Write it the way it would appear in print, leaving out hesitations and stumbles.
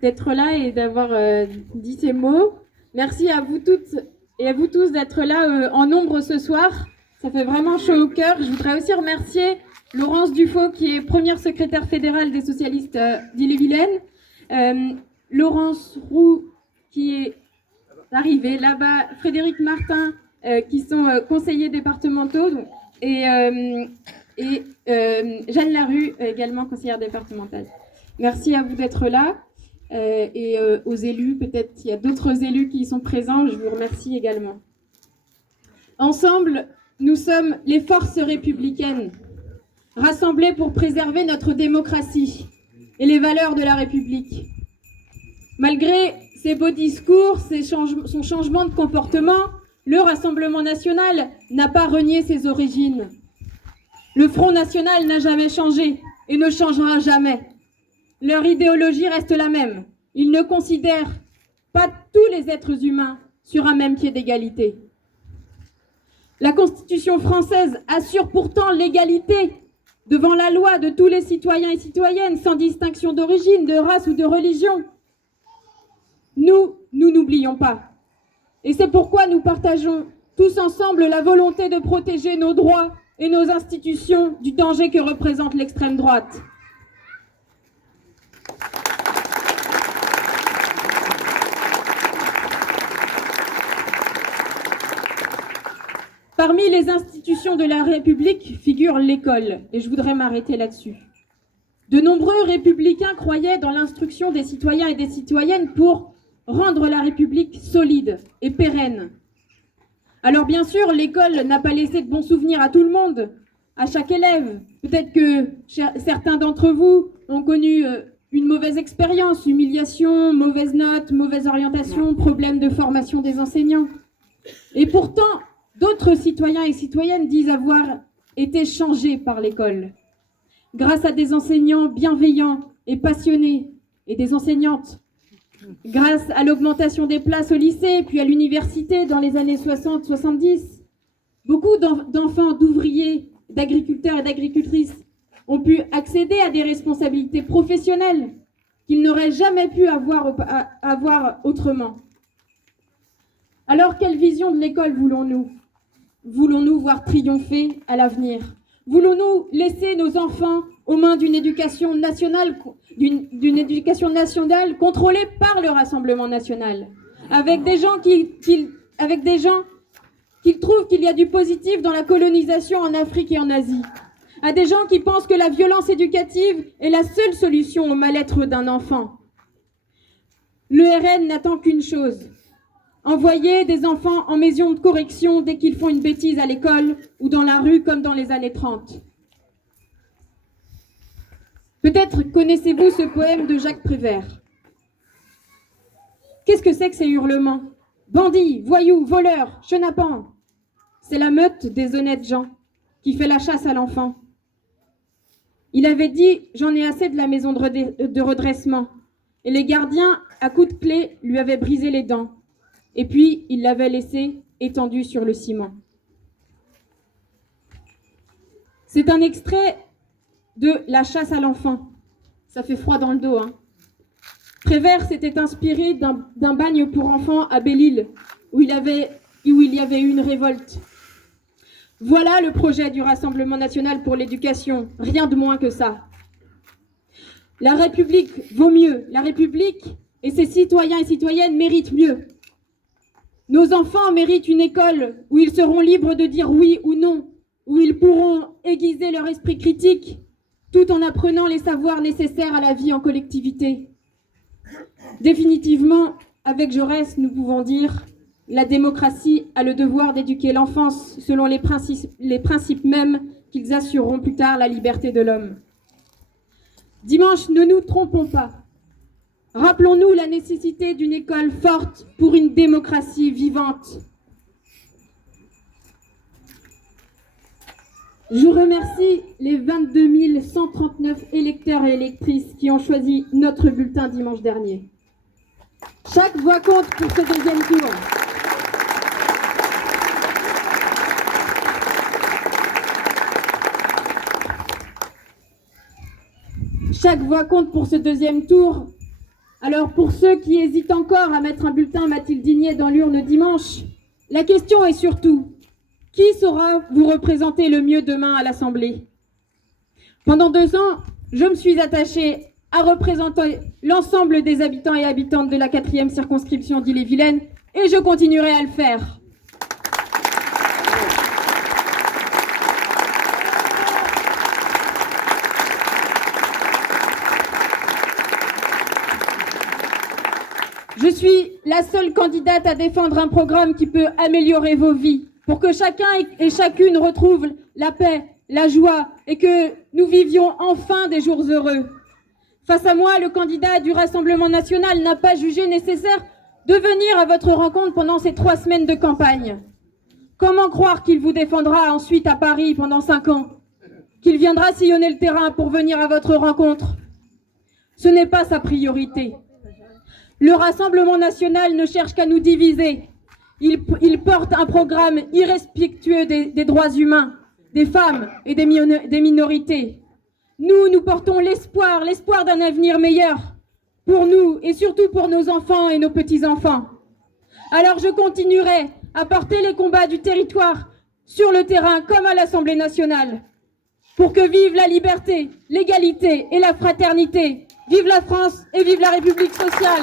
d'être là et d'avoir dit ces mots. Merci à vous toutes et à vous tous d'être là en nombre ce soir. Ça fait vraiment chaud au cœur. Je voudrais aussi remercier Laurence Dufaux, qui est première secrétaire fédérale des socialistes d'Ille-et-Vilaine, Laurence Roux, qui est arrivée là-bas, Frédéric Martin, qui sont conseillers départementaux, et Jeanne Larue, également conseillère départementale. Merci à vous d'être là, et aux élus, peut-être qu'il y a d'autres élus qui y sont présents, je vous remercie également. Ensemble, nous sommes les forces républicaines, rassemblées pour préserver notre démocratie et les valeurs de la République. Malgré ses beaux discours, son changement de comportement, le Rassemblement national n'a pas renié ses origines. Le Front national n'a jamais changé et ne changera jamais. Leur idéologie reste la même. Ils ne considèrent pas tous les êtres humains sur un même pied d'égalité. La Constitution française assure pourtant l'égalité devant la loi de tous les citoyens et citoyennes, sans distinction d'origine, de race ou de religion. Nous n'oublions pas. Et c'est pourquoi nous partageons tous ensemble la volonté de protéger nos droits et nos institutions du danger que représente l'extrême droite. Parmi les institutions de la République figure l'école, et je voudrais m'arrêter là-dessus. De nombreux républicains croyaient dans l'instruction des citoyens et des citoyennes pour rendre la République solide et pérenne. Alors bien sûr, l'école n'a pas laissé de bons souvenirs à tout le monde, à chaque élève. Peut-être que certains d'entre vous ont connu une mauvaise expérience, humiliation, mauvaise note, mauvaise orientation, problème de formation des enseignants. Et pourtant, d'autres citoyens et citoyennes disent avoir été changés par l'école, grâce à des enseignants bienveillants et passionnés, et des enseignantes, grâce à l'augmentation des places au lycée, puis à l'université dans les années 60-70. Beaucoup d'enfants, d'ouvriers, d'agriculteurs et d'agricultrices ont pu accéder à des responsabilités professionnelles qu'ils n'auraient jamais pu avoir autrement. Alors, quelle vision de l'école voulons-nous ? Voulons-nous voir triompher à l'avenir ? Voulons-nous laisser nos enfants aux mains d'une éducation nationale contrôlée par le Rassemblement national, avec des gens qui trouvent qu'il y a du positif dans la colonisation en Afrique et en Asie, à des gens qui pensent que la violence éducative est la seule solution au mal-être d'un enfant. Le RN n'attend qu'une chose: envoyer des enfants en maison de correction dès qu'ils font une bêtise à l'école ou dans la rue comme dans les années 30. Peut-être connaissez-vous ce poème de Jacques Prévert. Qu'est-ce que c'est que ces hurlements ? Bandits, voyous, voleurs, chenapans. C'est la meute des honnêtes gens qui fait la chasse à l'enfant. Il avait dit « J'en ai assez de la maison de redressement ». Et les gardiens, à coups de clé, lui avaient brisé les dents. Et puis, il l'avait laissé étendu sur le ciment. C'est un extrait de La chasse à l'enfant. Ça fait froid dans le dos, hein. Prévert s'était inspiré d'un bagne pour enfants à Belle-Île, où il y avait eu une révolte. Voilà le projet du Rassemblement national pour l'éducation, rien de moins que ça. La République vaut mieux, la République et ses citoyens et citoyennes méritent mieux. Nos enfants méritent une école où ils seront libres de dire oui ou non, où ils pourront aiguiser leur esprit critique, tout en apprenant les savoirs nécessaires à la vie en collectivité. Définitivement, avec Jaurès, nous pouvons dire « La démocratie a le devoir d'éduquer l'enfance selon les principes mêmes qu'ils assureront plus tard la liberté de l'homme. » Dimanche, ne nous trompons pas. Rappelons-nous la nécessité d'une école forte pour une démocratie vivante. Je remercie les 22 139 électeurs et électrices qui ont choisi notre bulletin dimanche dernier. Chaque voix compte pour ce deuxième tour. Chaque voix compte pour ce deuxième tour. Alors Alors pour ceux qui hésitent encore à mettre un bulletin Mathilde Digné dans l'urne dimanche, la question est surtout, qui saura vous représenter le mieux demain à l'Assemblée? Pendant 2 ans, je me suis attachée à représenter l'ensemble des habitants et habitantes de la 4e circonscription d'Ille-et-Vilaine et je continuerai à le faire. Je suis la seule candidate à défendre un programme qui peut améliorer vos vies pour que chacun et chacune retrouve la paix, la joie et que nous vivions enfin des jours heureux. Face à moi, le candidat du Rassemblement national n'a pas jugé nécessaire de venir à votre rencontre pendant ces 3 semaines de campagne. Comment croire qu'il vous défendra ensuite à Paris pendant 5 ans? Qu'il viendra sillonner le terrain pour venir à votre rencontre? Ce n'est pas sa priorité. Le Rassemblement national ne cherche qu'à nous diviser. Il porte un programme irrespectueux des droits humains, des femmes et des minorités. Nous portons l'espoir d'un avenir meilleur pour nous et surtout pour nos enfants et nos petits-enfants. Alors je continuerai à porter les combats du territoire sur le terrain comme à l'Assemblée nationale pour que vive la liberté, l'égalité et la fraternité. Vive la France et vive la République sociale!